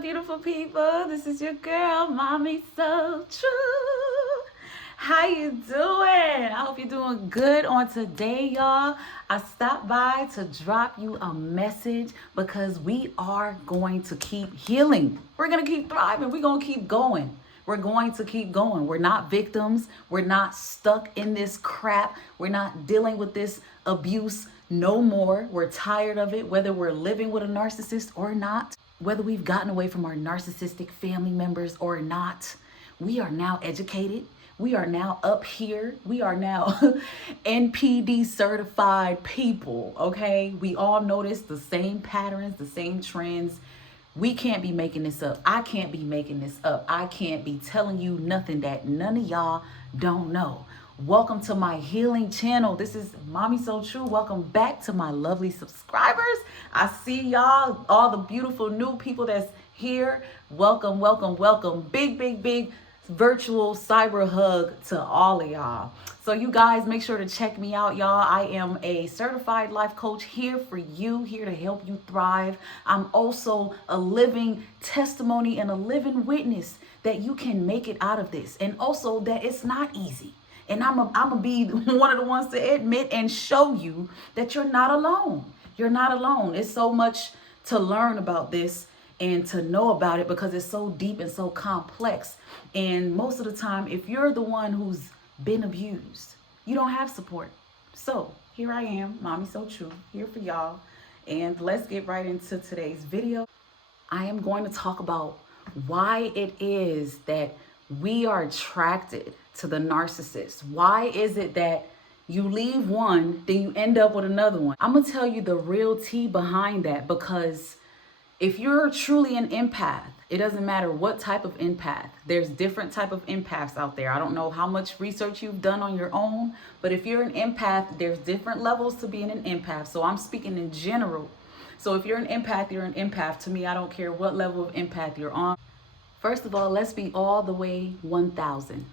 up, beautiful people? This is your girl, Mommy So True. How you doing? I hope you're doing good on today, y'all. I stopped by to drop you a message because we are going to keep healing. We're going to keep thriving. We're going to keep going. We're going to keep going. We're not victims. We're not stuck in this crap. We're not dealing with this abuse no more. We're tired of it, whether we're living with a narcissist or not, whether we've gotten away from our narcissistic family members or not. We are now educated. We are now up here. We are now NPD certified people, okay? We all notice the same patterns, the same trends. We can't be making this up. I can't be making this up. I can't be telling you nothing that none of y'all don't know. Welcome to my healing channel. This is Mommy So True. Welcome back to my lovely subscribers. I see y'all, all the beautiful new people that's here. Welcome, welcome, welcome. Big, big, big virtual cyber hug to all of y'all. So you guys make sure to check me out, y'all. I am a certified life coach here for you, here to help you thrive. I'm also a living testimony and a living witness that you can make it out of this, and also that it's not easy. And I'm gonna be one of the ones to admit and show you that you're not alone. You're not alone. It's so much to learn about this and to know about it because it's so deep and so complex. And most of the time, if you're the one who's been abused, you don't have support. So here I am, Mommy So True, here for y'all. And let's get right into today's video. I am going to talk about why it is that we are attracted to the narcissist. Why is it that you leave one, then you end up with another one? I'm gonna tell you the real tea behind that, because if you're truly an empath, it doesn't matter what type of empath. There's different type of empaths out there. I don't know how much research you've done on your own, but if you're an empath, there's different levels to being an empath. So I'm speaking in general. So if you're an empath, you're an empath. To me, I don't care what level of empath you're on. First of all, let's be all the way 1,000.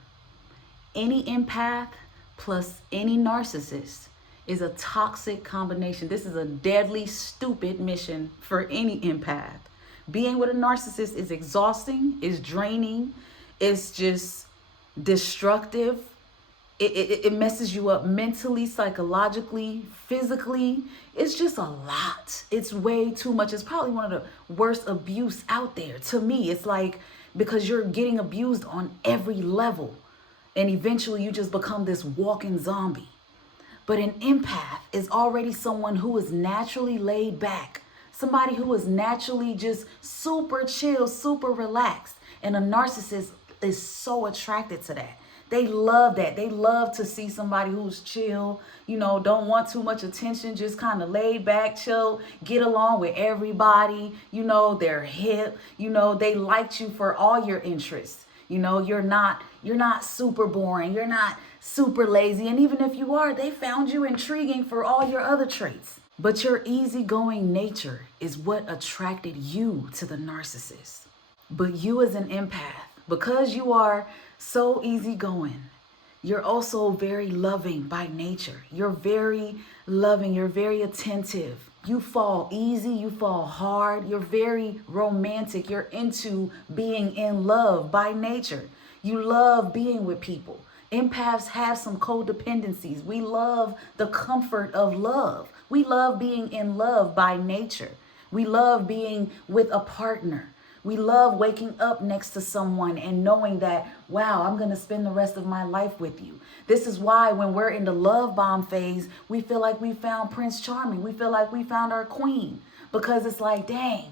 Any empath plus any narcissist is a toxic combination. This is a deadly, stupid mission for any empath. Being with a narcissist is exhausting, is draining, it's just destructive. It messes you up mentally, psychologically, physically. It's just a lot. It's way too much. It's probably one of the worst abuse out there. To me, it's like, because you're getting abused on every level, and eventually you just become this walking zombie. But an empath is already someone who is naturally laid back, somebody who is naturally just super chill, super relaxed. And a narcissist is so attracted to that. They love that. They love to see somebody who's chill, don't want too much attention, just kind of laid back, chill, get along with everybody. They're hip. They liked you for all your interests. You're not super boring. You're not super lazy. And even if you are, they found you intriguing for all your other traits. But your easygoing nature is what attracted you to the narcissist. But you as an empath, because you are so easygoing, you're also very loving by nature. You're very loving. You're very attentive. You fall easy. You fall hard. You're very romantic. You're into being in love by nature. You love being with people. Empaths have some codependencies. We love the comfort of love. We love being in love by nature. We love being with a partner. We love waking up next to someone and knowing that, wow, I'm going to spend the rest of my life with you. This is why when we're in the love bomb phase, we feel like we found Prince Charming. We feel like we found our queen, because it's like, dang,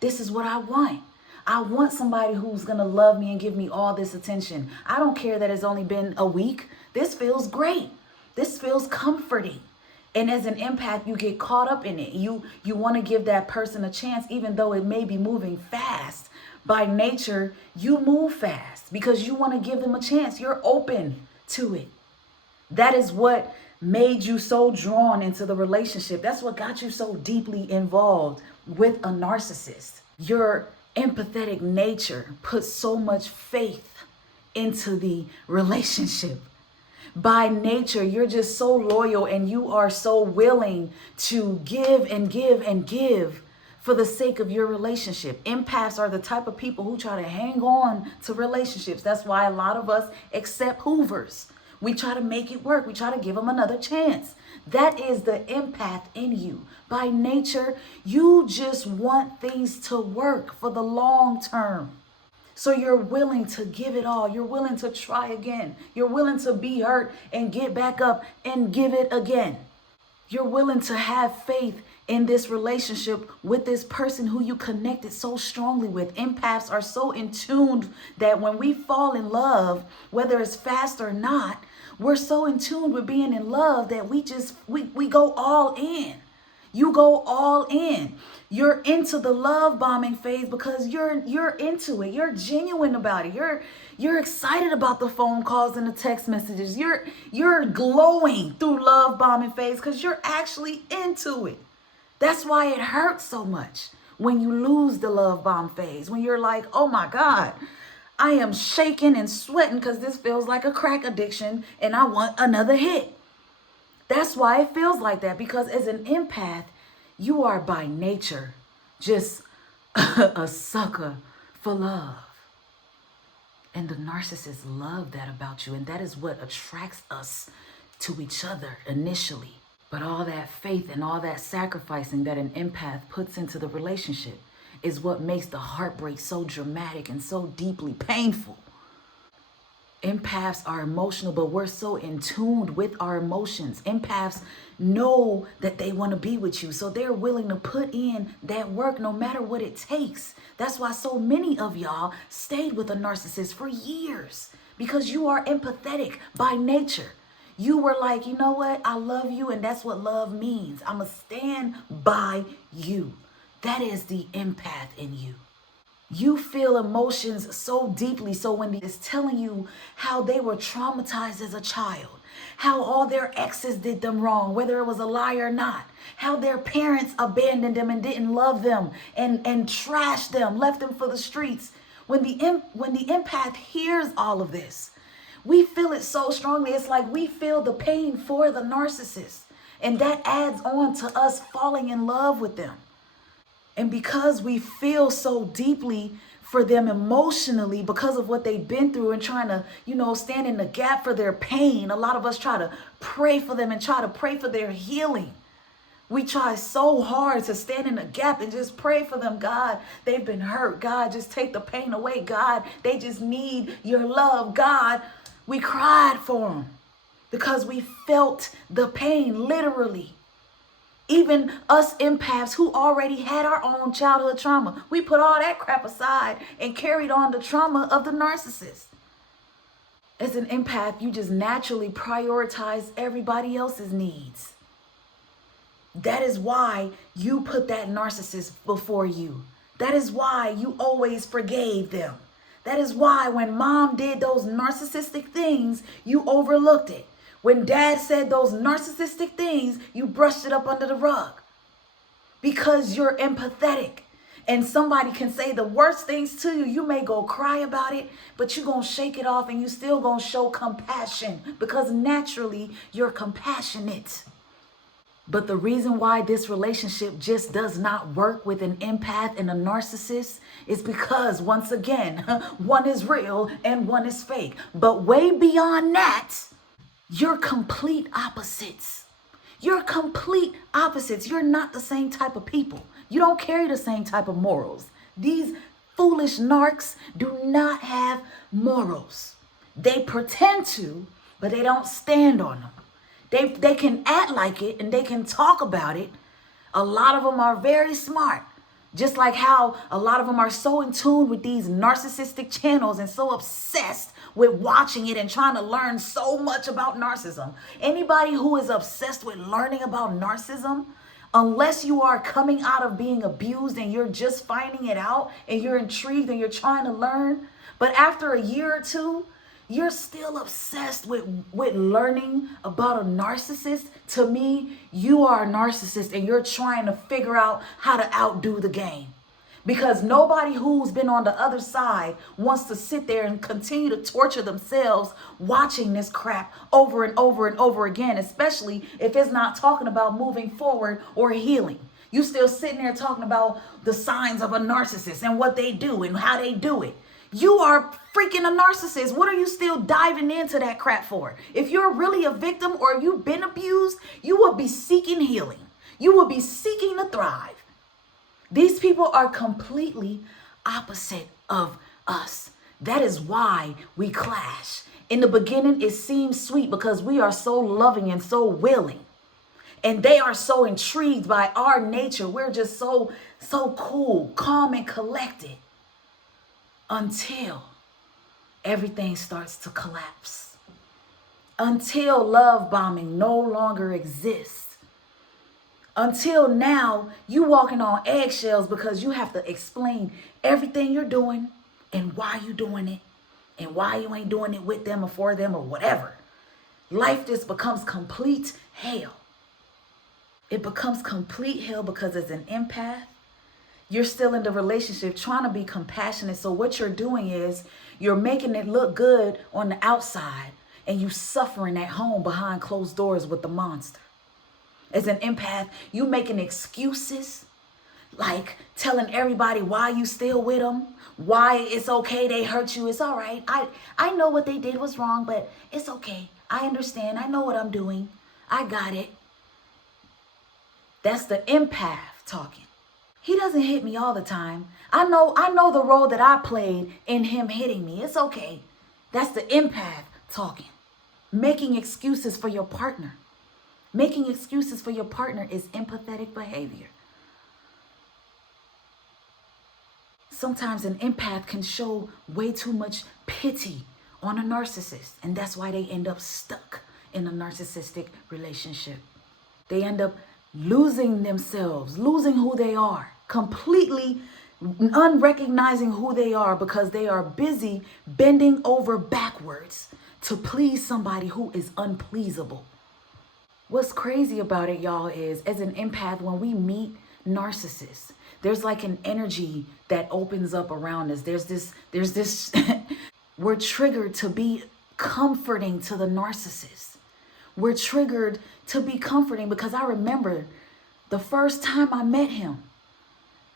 this is what I want. I want somebody who's going to love me and give me all this attention. I don't care that it's only been a week. This feels great. This feels comforting. And as an empath, you get caught up in it. You want to give that person a chance, even though it may be moving fast. By nature, you move fast because you want to give them a chance. You're open to it. That is what made you so drawn into the relationship. That's what got you so deeply involved with a narcissist. Your empathetic nature puts so much faith into the relationship. By nature, you're just so loyal and you are so willing to give and give and give for the sake of your relationship. Empaths are the type of people who try to hang on to relationships. That's why a lot of us accept Hoovers. We try to make it work. We try to give them another chance. That is the empath in you. By nature, you just want things to work for the long term. So you're willing to give it all. You're willing to try again. You're willing to be hurt and get back up and give it again. You're willing to have faith in this relationship with this person who you connected so strongly with. Empaths are so in tune that when we fall in love, whether it's fast or not, we're so in tune with being in love that we go all in. You go all in. You're into the love bombing phase because you're into it. You're genuine about it. You're excited about the phone calls and the text messages. You're glowing through love bombing phase because you're actually into it. That's why it hurts so much when you lose the love bomb phase. When you're like, oh my God, I am shaking and sweating because this feels like a crack addiction and I want another hit. That's why it feels like that, because as an empath, you are by nature just a sucker for love. And the narcissists love that about you. And that is what attracts us to each other initially. But all that faith and all that sacrificing that an empath puts into the relationship is what makes the heartbreak so dramatic and so deeply painful. Empaths are emotional, but we're so in tune with our emotions. Empaths know that they want to be with you, so they're willing to put in that work no matter what it takes. That's why so many of y'all stayed with a narcissist for years, because you are empathetic by nature. You were like, you know what? I love you, and that's what love means. I'm going to stand by you. That is the empath in you. You feel emotions so deeply. So when it's telling you how they were traumatized as a child, how all their exes did them wrong, whether it was a lie or not, how their parents abandoned them and didn't love them and trashed them, left them for the streets. When the empath hears all of this, we feel it so strongly. It's like we feel the pain for the narcissist. And that adds on to us falling in love with them. And because we feel so deeply for them emotionally because of what they've been through and trying to, stand in the gap for their pain, a lot of us try to pray for them and try to pray for their healing. We try so hard to stand in the gap and just pray for them. God, they've been hurt. God, just take the pain away. God, they just need your love. God, we cried for them because we felt the pain literally. Even us empaths who already had our own childhood trauma, we put all that crap aside and carried on the trauma of the narcissist. As an empath, you just naturally prioritize everybody else's needs. That is why you put that narcissist before you. That is why you always forgave them. That is why when mom did those narcissistic things, you overlooked it. When dad said those narcissistic things, you brushed it up under the rug because you're empathetic. And somebody can say the worst things to you. You may go cry about it, but you're going to shake it off and you still going to show compassion because naturally you're compassionate. But the reason why this relationship just does not work with an empath and a narcissist is because, once again, one is real and one is fake. But way beyond that, you're complete opposites. You're complete opposites. You're not the same type of people. You don't carry the same type of morals. These foolish narcs do not have morals. They pretend to, but they don't stand on them. They can act like it and they can talk about it. A lot of them are very smart. Just like how a lot of them are so in tune with these narcissistic channels and so obsessed with watching it and trying to learn so much about narcissism. Anybody who is obsessed with learning about narcissism, unless you are coming out of being abused and you're just finding it out and you're intrigued and you're trying to learn, but after a year or two, you're still obsessed with learning about a narcissist, to me, you are a narcissist and you're trying to figure out how to outdo the game. Because nobody who's been on the other side wants to sit there and continue to torture themselves watching this crap over and over and over again, especially if it's not talking about moving forward or healing. You still sitting there talking about the signs of a narcissist and what they do and how they do it. You are freaking a narcissist. What are you still diving into that crap for? If you're really a victim or if you've been abused, you will be seeking healing. You will be seeking to thrive. These people are completely opposite of us. That is why we clash. In the beginning, it seems sweet because we are so loving and so willing. And they are so intrigued by our nature. We're just so cool, calm, and collected. Until everything starts to collapse. Until love bombing no longer exists. Until now, you walking on eggshells because you have to explain everything you're doing and why you're doing it and why you ain't doing it with them or for them or whatever. Life just becomes complete hell. It becomes complete hell because as an empath, you're still in the relationship trying to be compassionate. So what you're doing is you're making it look good on the outside and you suffering at home behind closed doors with the monster. As an empath, you making excuses, like telling everybody why you still with them, why it's okay they hurt you. It's all right. I know what they did was wrong, but it's okay. I understand. I know what I'm doing. I got it. That's the empath talking. He doesn't hit me all the time. I know the role that I played in him hitting me. It's okay. That's the empath talking. Making excuses for your partner. Making excuses for your partner is empathetic behavior. Sometimes an empath can show way too much pity on a narcissist, and that's why they end up stuck in a narcissistic relationship. They end up losing themselves, losing who they are, completely unrecognizing who they are because they are busy bending over backwards to please somebody who is unpleasable. What's crazy about it, y'all, is as an empath, when we meet narcissists, there's like an energy that opens up around us. There's this, we're triggered to be comforting to the narcissist. We're triggered to be comforting because I remember the first time I met him,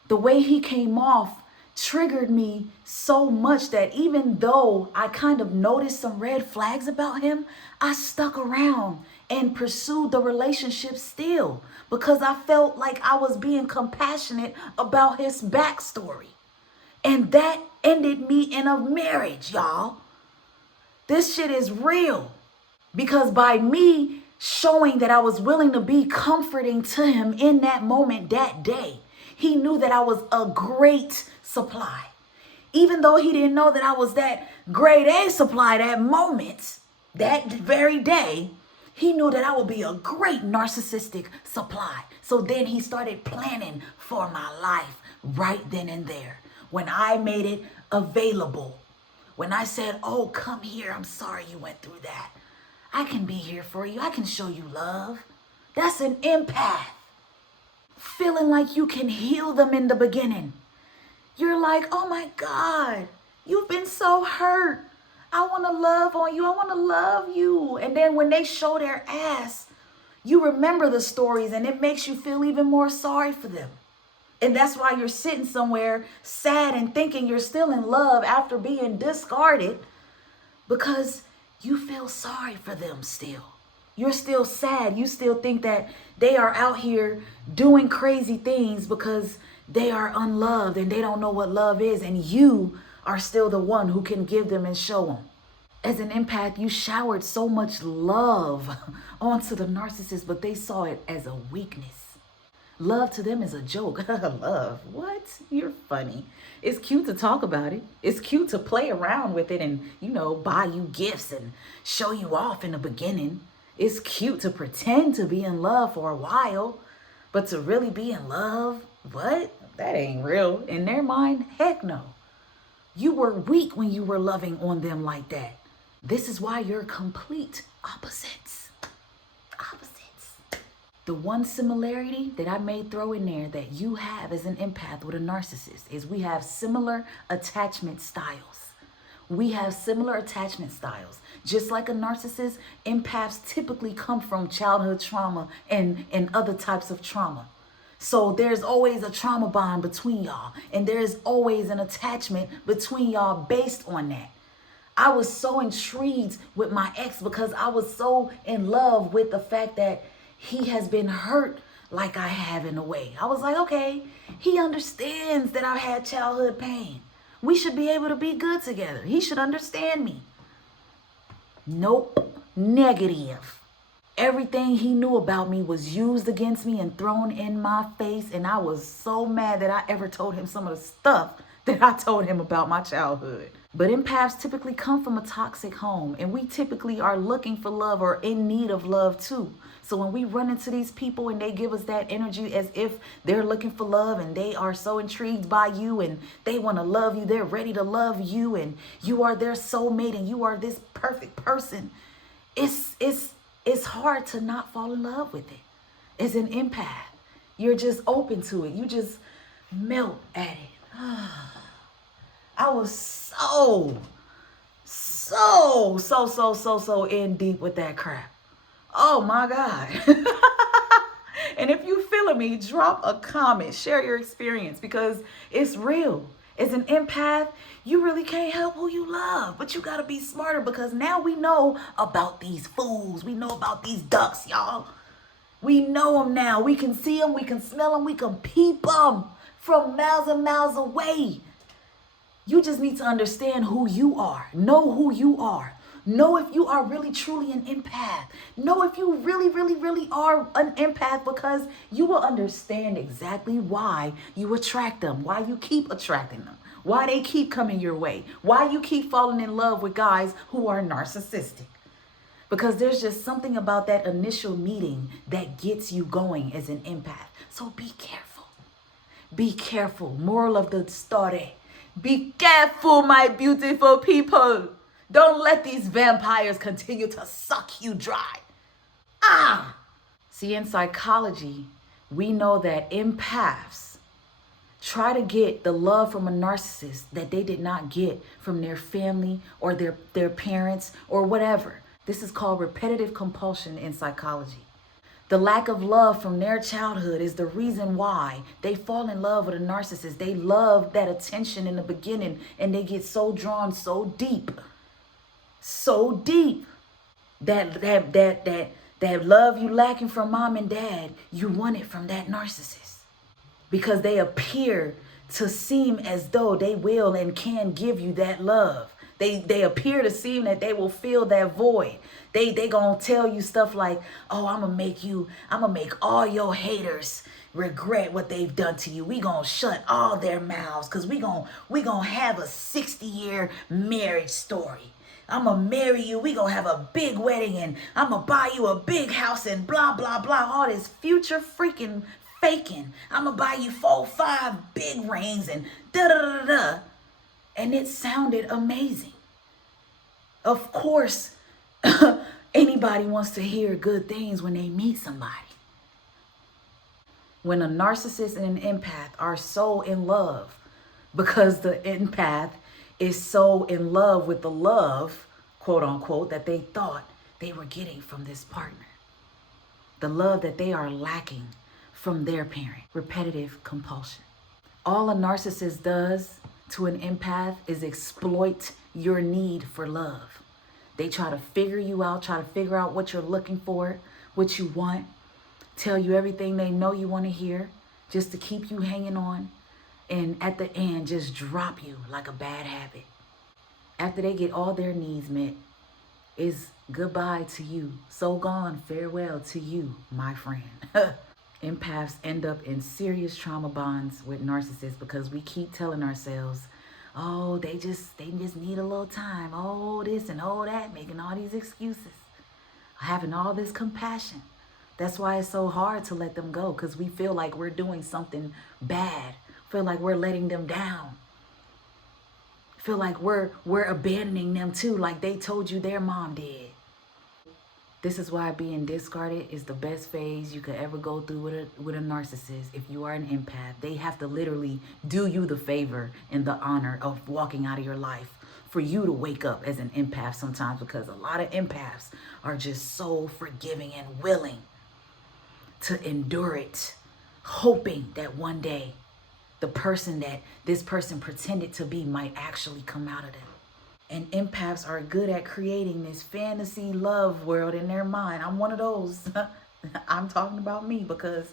the way he came off triggered me so much that even though I kind of noticed some red flags about him, I stuck around and pursued the relationship still because I felt like I was being compassionate about his backstory. And that ended me in a marriage, y'all. This shit is real. Because by me showing that I was willing to be comforting to him in that moment, that day, he knew that I was a great supply. Even though he didn't know that I was that grade A supply that moment, that very day, he knew that I would be a great narcissistic supply. So then he started planning for my life right then and there. When I made it available, when I said, oh, come here, I'm sorry you went through that. I can be here for you. I can show you love. That's an empath. Feeling like you can heal them in the beginning. You're like, oh my God, you've been so hurt. I want to love on you. I want to love you. And then when they show their ass, you remember the stories and it makes you feel even more sorry for them. And that's why you're sitting somewhere sad and thinking you're still in love after being discarded because you feel sorry for them still. You're still sad. You still think that they are out here doing crazy things because they are unloved and they don't know what love is. And you are still the one who can give them and show them. As an empath, you showered so much love onto the narcissist, but they saw it as a weakness. Love to them is a joke. Love, what? You're funny. It's cute to talk about it. It's cute to play around with it and, buy you gifts and show you off in the beginning. It's cute to pretend to be in love for a while, but to really be in love, what? That ain't real. In their mind, heck no. You were weak when you were loving on them like that. This is why you're complete opposites. Opposites. The one similarity that I may throw in there that you have as an empath with a narcissist is we have similar attachment styles. We have similar attachment styles. Just like a narcissist, empaths typically come from childhood trauma and other types of trauma. So there's always a trauma bond between y'all, and there's always an attachment between y'all based on that. I was so intrigued with my ex because I was so in love with the fact that he has been hurt like I have in a way. I was like, okay, he understands that I had childhood pain. We should be able to be good together. He should understand me. Nope, negative. Everything he knew about me was used against me and thrown in my face. And I was so mad that I ever told him some of the stuff that I told him about my childhood. But empaths typically come from a toxic home, and we typically are looking for love or in need of love too. So when we run into these people and they give us that energy as if they're looking for love and they are so intrigued by you and they want to love you, they're ready to love you and you are their soulmate and you are this perfect person, it's hard to not fall in love with it. As an empath, you're just open to it. You just melt at it. I was so in deep with that crap. Oh my God. And if you feeling me, drop a comment, share your experience because it's real. As an empath, you really can't help who you love, but you got to be smarter because now we know about these fools. We know about these ducks, y'all. We know them now. We can see them. We can smell them. We can peep them from miles and miles away. You just need to understand who you are. Know who you are. Know if you are really truly an empath. Know if you really are an empath because you will understand exactly why you attract them, why you keep attracting them, why they keep coming your way, why you keep falling in love with guys who are narcissistic. Because there's just something about that initial meeting that gets you going as an empath. So be careful. Be careful. Moral of the story. Be careful, my beautiful people. Don't let these vampires continue to suck you dry. See, in psychology, we know that empaths try to get the love from a narcissist that they did not get from their family or their parents or whatever. This is called repetitive compulsion in psychology. The lack of love from their childhood is the reason why they fall in love with a narcissist. They love that attention in the beginning and they get so drawn so deep that love you lacking from mom and dad, you want it from that narcissist because they appear to seem as though they will and can give you that love. They appear to seem that they will fill that void. They gonna tell you stuff like, oh, I'm gonna make all your haters regret what they've done to you. We gonna shut all their mouths because we gonna have a 60-year marriage story. I'm gonna marry you. We gonna have a big wedding and I'm gonna buy you a big house and blah, blah, blah. All this future freaking faking. I'm gonna buy you 4-5 big rings and da-da-da-da. And it sounded amazing. Of course, anybody wants to hear good things when they meet somebody. When a narcissist and an empath are so in love because the empath is so in love with the love, quote unquote, that they thought they were getting from this partner. The love that they are lacking from their parent. Repetitive compulsion. All a narcissist does to an empath is exploit your need for love. They try to figure you out, try to figure out what you're looking for, what you want, tell you everything they know you want to hear just to keep you hanging on. And at the end, just drop you like a bad habit. After they get all their needs met, it's goodbye to you. So gone, farewell to you, my friend. Empaths end up in serious trauma bonds with narcissists because we keep telling ourselves, oh, they just need a little time. Oh, this and oh, that, making all these excuses. Having all this compassion. That's why it's so hard to let them go because we feel like we're doing something bad. Feel like we're letting them down. Feel like we're abandoning them too, like they told you their mom did. This is why being discarded is the best phase you could ever go through with a narcissist. If you are an empath, they have to literally do you the favor and the honor of walking out of your life for you to wake up as an empath sometimes, because a lot of empaths are just so forgiving and willing to endure it hoping that one day the person that this person pretended to be might actually come out of them. And empaths are good at creating this fantasy love world in their mind. I'm one of those. I'm talking about me because,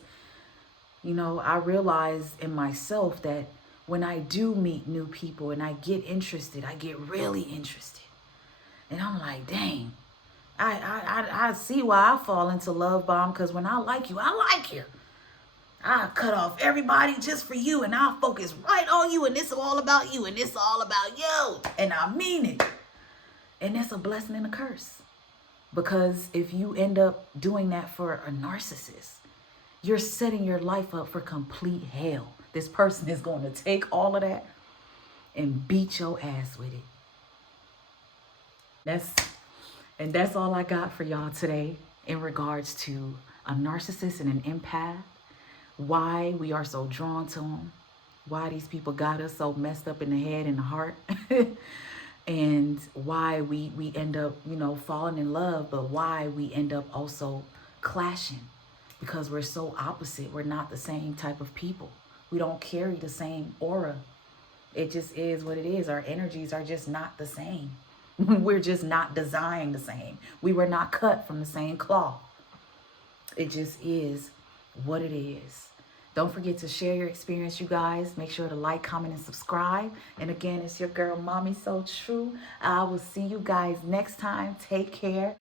you know, I realize in myself that when I do meet new people and I get interested, I get really interested. And I'm like, dang, I see why I fall into love bomb, because when I like you, I like you. I cut off everybody just for you, and I'll focus right on you, and it's all about you, and it's all about you. And I mean it. And that's a blessing and a curse. Because if you end up doing that for a narcissist, you're setting your life up for complete hell. This person is going to take all of that and beat your ass with it. That's all I got for y'all today in regards to a narcissist and an empath. Why we are so drawn to them. Why these people got us so messed up in the head and the heart. And why we end up, you know, falling in love, but why we end up also clashing. Because we're so opposite. We're not the same type of people. We don't carry the same aura. It just is what it is. Our energies are just not the same. We're just not designed the same. We were not cut from the same cloth. It just is what it is. Don't forget to share your experience, you guys. Make sure to like, comment, and subscribe. And again, it's your girl, Mommy So True. I will see you guys next time. Take care.